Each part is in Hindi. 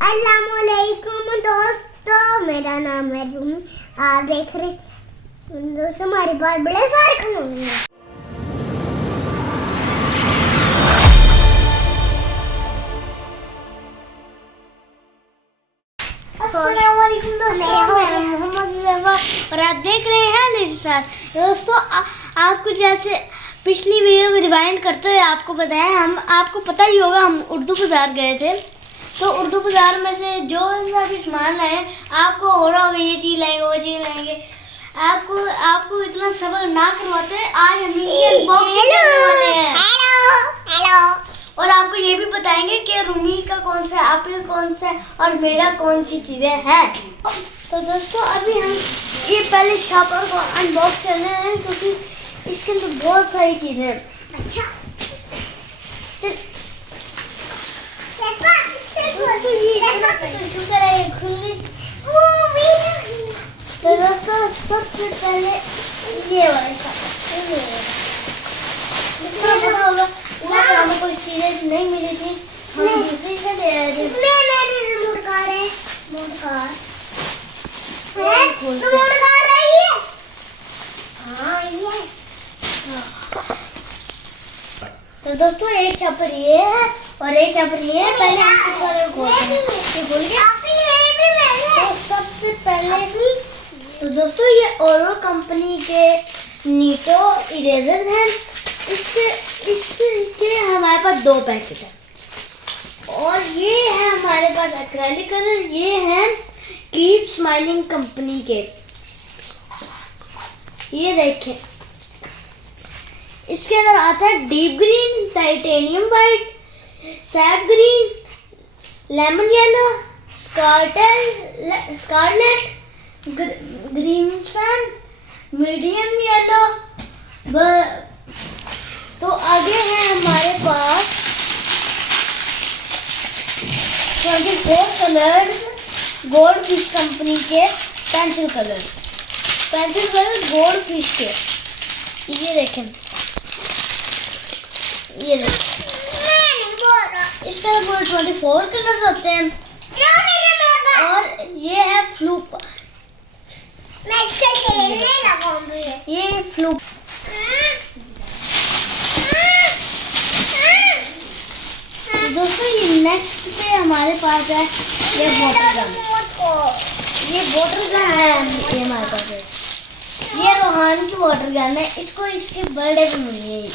अस्सलामुअलैकुम दोस्तों, मेरा नाम है रूमी। आप देख रहे हैं दोस्तों, हमारे पास बड़े सारे खिलौने हैं। अस्सलामुअलैकुम दोस्तों, मेरा मोहम्मद ज़फ़र और आप देख रहे हैं लिस्टार। दोस्तों आपको जैसे पिछली वीडियो को रिवाइंड करते हुए आपको बताएं, हम आपको पता ही होगा हम उर्दू बाज़ार गए थे। तो उर्दू बाज़ार में से जो भी सामान लाए आपको हो रहा होगा ये चीज़ लाएंगे वो चीज़ लाएंगे। आपको इतना सब्र ना करवाते आज हम अनबॉक्सिंग करने वाले हैं। हेलो और आपको ये भी बताएंगे कि रूमी का कौन सा, आपका कौन सा और मेरा कौन सी चीज़ें हैं। तो दोस्तों अभी हम ये पहले शॉपर को अनबॉक्स कर रहे हैं क्योंकि इसके अंदर बहुत सारी चीज़ें हैं। अच्छा चल तो दोस्तों सबसे पहले ये वाला होगा, हमें कोई चीज़ें नहीं मिली थी, हम दूसरी से दे रहे थे। तो दोस्तों एक छापर ये है और एक छापर ये है। पहले हम इस वाले को खोलते हैं। ये खोल गया। तो सबसे पहले तो दोस्तों ये ओरो कंपनी के नीटो इरेजर हैं। इसके हमारे पास 2 पैकेट है और ये है हमारे पास एक्रेलिक कलर। ये हैं कीप स्माइलिंग कंपनी के। ये देखें इसके अंदर आता है deep green, titanium white, sap green, lemon yellow, scarlet, crimson, medium yellow. तो आगे है हमारे पास 24 कलर गोल्ड फिश कंपनी के पेंसिल कलर गोल्ड फिश के। ये देखें इसका 24 कलर होते हैं और ये है फ्लूप। ये फ्लूप दोस्तों ये नेक्स्ट पे हमारे पास है ये वाटर गन। ये वाटर गन है ये हमारे पास है। ये रोहान की वाटर गन है, इसको इसके बर्थडे पे मिली है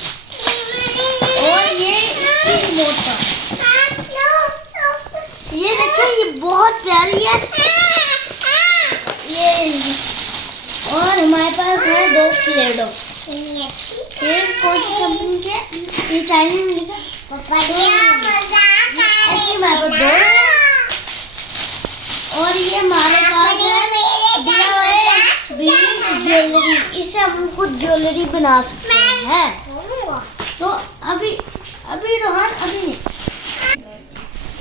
और ये इसकी रिमोट का। ये देखिए ये बहुत प्यारी है ये। और हमारे पास है 2 प्लेडो। ये कौन सी कंपनी के? ये चाइनीज में लिखा ऐसे हमारे पास 2। और ये हमारे पास ज्वेलरी, इससे हम खुद ज्वेलरी बना सकते हैं। तो अभी रोहान अभी नहीं।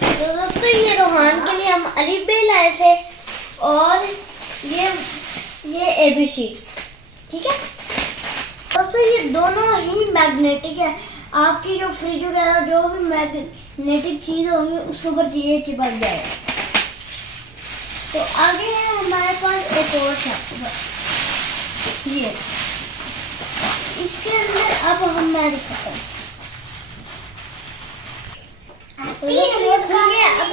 तो दोस्तों ये रोहान के लिए हम अलीफ बे लाए थे और ये ABC, ठीक है दोस्तों। ये दोनों ही मैग्नेटिक है। आपकी जो फ्रिज वगैरह जो भी मैग्नेटिक चीज़ होंगी उसके ऊपर ये चिपक जाएगा। तो आगे है हमारे पास एक और छापर, ये इसके अंदर अब हम मैं दिखाता हूँ। अब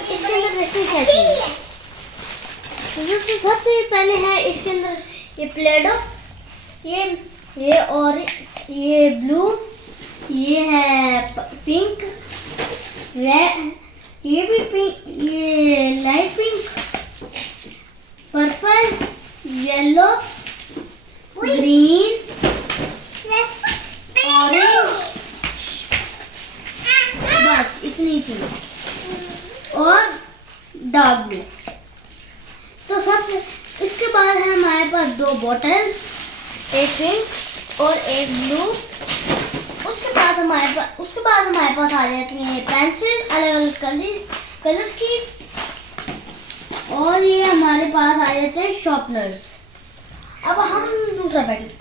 इसके अंदर देखते क्या चीज़ है। सबसे पहले है इसके अंदर ये प्लेडो, ये और ये ब्लू, ये है पिंक, रेड, ये भी पिंक, ये light pink, purple, yellow, green, orange, बस इतनी चीज़ और डार्क ब्लू। तो सब इसके बाद है हमारे पास 2 बॉटल्स, एक पिंक और एक ब्लू। उसके बाद हमारे पास आ जाती है पेंसिल अलग अलग कलर्स की। और ये हमारे पास आ जाते हैं शार्पनर्स। अब हम दूसरा पैकेट,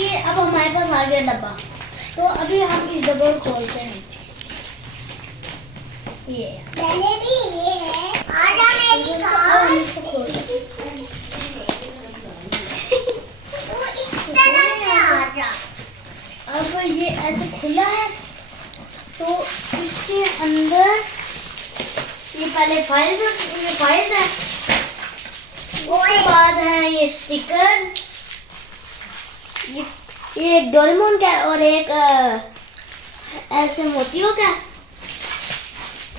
ये अब हमारे पास आ गया डब्बा। तो अभी हम इस डब्बे को खोलते हैं। ये पहले भी ये है ये पहले फाइल है, उसके बाद है ये स्टिकर्स, ये एक डोरेमोन का और एक ऐसे मोतियों का,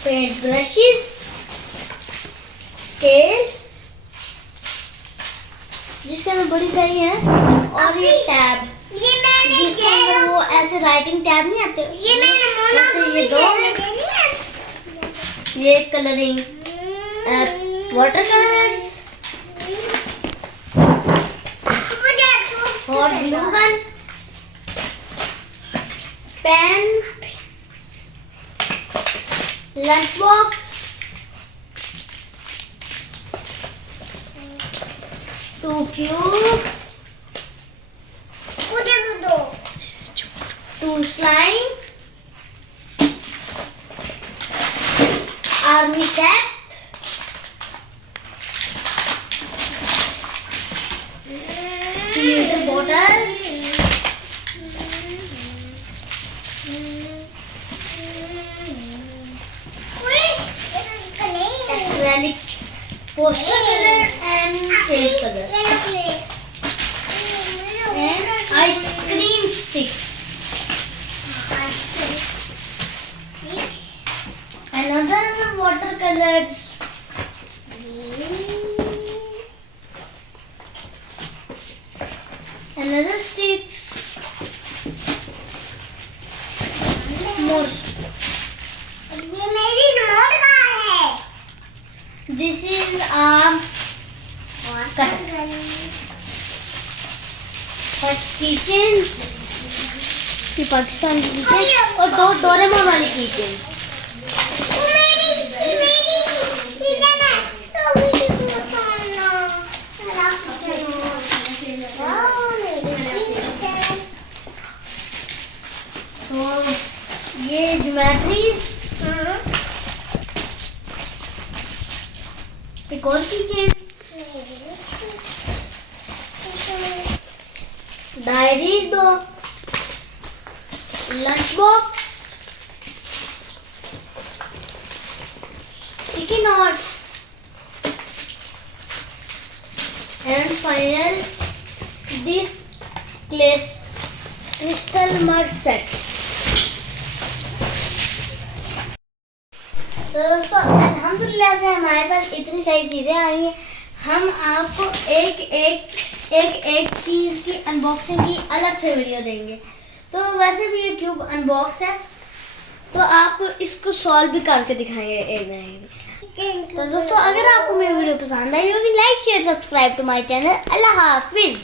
पेंट ब्रशेस, स्केल जिसके अंदर बड़ी सारी है, और ये टैब जिसके अंदर वो ऐसे राइटिंग टैब नहीं आते, ये दो, ये कलरिंग वाटर कलर्स और glue gun, pen, lunch box, 2 cube, 2 slime, army cap, liter bottle, acrylic poster color and paint color, and ice cream sticks. Another watercolors, another sticks, more. ये मेरी नोट कहाँ है? This is keychains, ये पाकिस्तान की कीचेन और 2 डोरेमोन वाली कीचेन। तो ये ज्योमेट्रीज, एक और keychain, diaries 2, lunch box, sticky notes, and final this crystal mud set. तो दोस्तों अल्हम्दुलिल्लाह से हमारे पास इतनी सारी चीज़ें आई हैं। हम आपको एक चीज़ की अनबॉक्सिंग की अलग से वीडियो देंगे। तो वैसे भी ये क्यूब अनबॉक्स है, तो आपको इसको सॉल्व भी करके दिखाएंगे एक ना एक। तो दोस्तों अगर आपको मेरी वीडियो पसंद आई होगी, like share subscribe to my channel. अल्लाह हाफिज़।